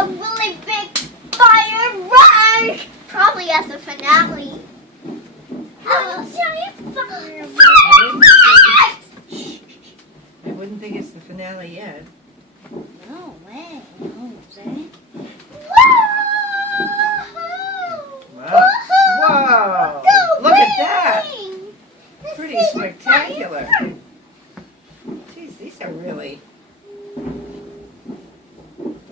A really big firework! Probably at the finale. Have a giant firework! I wouldn't think it's the finale yet. No way, Jose. Wow. Whoa! Look at that! Pretty spectacular. Geez, these are really...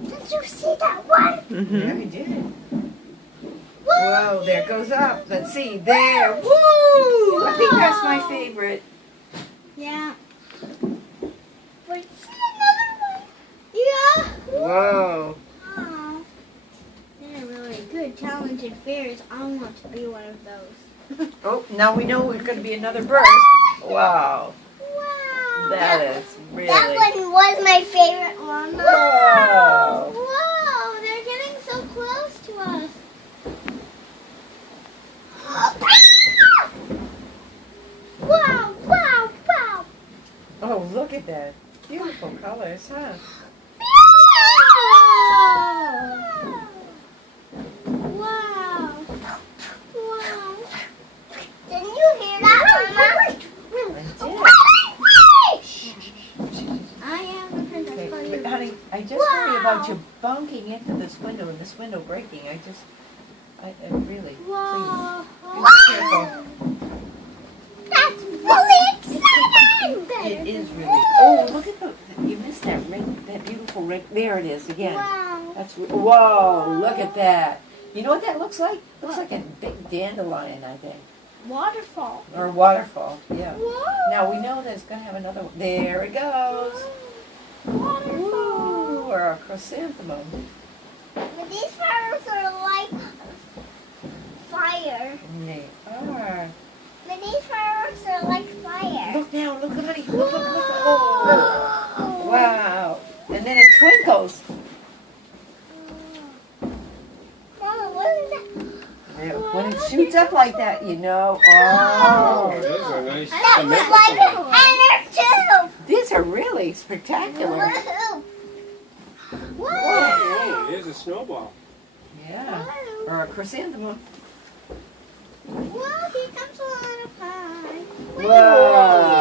Did you see that one? Yeah, I did. Whoa, there it goes up. Let's see. There. Woo! I think that's my favorite. Yeah. Wait, see another one? Yeah. Whoa. Oh. They're really good, talented fairies. I want to be one of those. Oh, now we know there's going to be another burst. Wow. Wow. That is really... That one was my favorite one. Whoa. Whoa, they're getting so close to us. Wow, wow, wow. Oh, look at that. Beautiful colors, huh? Wow. Wow. Didn't you hear that, Mama? I am the princess. Okay, Call you. but honey, I just worry about you bunking into this window and this window breaking. I really, Wow. please, be careful. That's really exciting. It is really. Oh, look at you missed that ring, that beautiful ring. There it is again. Wow. Whoa, look at that. You know what that looks like? Looks like a big dandelion, I think. Waterfall. Or a waterfall, yeah. Whoa. Now we know that it's going to have another one. There it goes. Waterfall. Ooh, or a chrysanthemum. But these flowers are like fire. They are. But these fireworks are like fire. Look now, look, honey. Look. Oh. Wow. And then it twinkles. Mama, what is that? Yeah, when it shoots up like that, you know. Oh, Oh. those are nice. That was like an inner These are really spectacular. tube. Oh, Wow. here's a snowball. Yeah. Or a chrysanthemum. Wow, here comes a lot of pie. Whoa.